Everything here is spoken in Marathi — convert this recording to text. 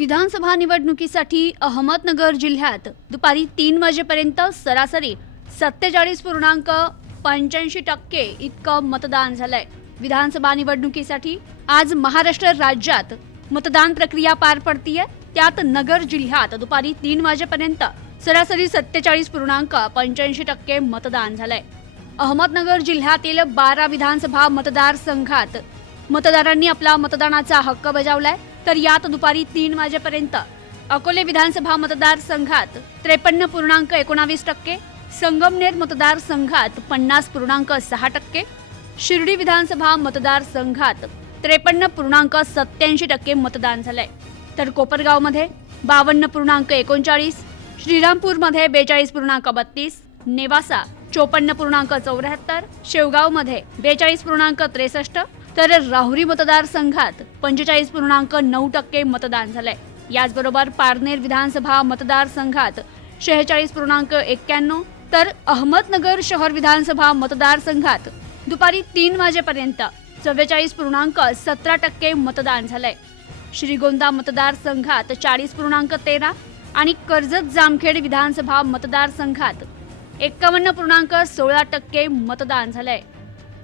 विधानसभा निवडणुकीसाठी अहमदनगर जिल्ह्यात दुपारी तीन वाजेपर्यंत सरासरी सत्तेचाळीस पूर्णांक पंच्याऐंशी टक्के इतकं मतदान झालंय. विधानसभा निवडणुकीसाठी आज महाराष्ट्र राज्यात मतदान प्रक्रिया पार पडतीये. त्यात नगर जिल्ह्यात दुपारी तीन वाजेपर्यंत सरासरी सत्तेचाळीस पूर्णांक पंच्याऐंशी टक्के मतदान झालंय. अहमदनगर जिल्ह्यातील बारा विधानसभा मतदारसंघात मतदारांनी आपला मतदानाचा हक्क बजावलाय. तर यात दुपारी तीन वाजेपर्यंत अकोले विधानसभा मतदारसंघात त्रेपन्न पूर्णांक एकोणावीस टक्के संगमनेर मतदारसंघात पन्नास पूर्णांक सहा टक्के शिर्डी विधानसभा मतदारसंघात त्रेपन्न पूर्णांक सत्याऐंशी टक्के मतदान झालंय. तर कोपरगावमध्ये बावन्न पूर्णांक एकोणचाळीस श्रीरामपूरमध्ये बेचाळीस पूर्णांक बत्तीस नेवासा चोपन्न पूर्णांक चौऱ्याहत्तर शेवगावमध्ये बेचाळीस पूर्णांक त्रेसष्ट तर राहुरी मतदारसंघात पंचेचाळीस पूर्णांक नऊ टक्के मतदान झालंय. याचबरोबर पारनेर विधानसभा मतदारसंघात शेहेचाळीस पूर्णांक एक्क्याण्णव तर अहमदनगर शहर विधानसभा मतदारसंघात दुपारी तीन वाजेपर्यंत चव्वेचाळीस पूर्णांक सतरा टक्के मतदान झालंय. श्रीगोंदा मतदारसंघात चाळीस पूर्णांक तेरा आणि कर्जत जामखेड विधानसभा मतदारसंघात एक्कावन्न पूर्णांक सोळा टक्के मतदान झालंय.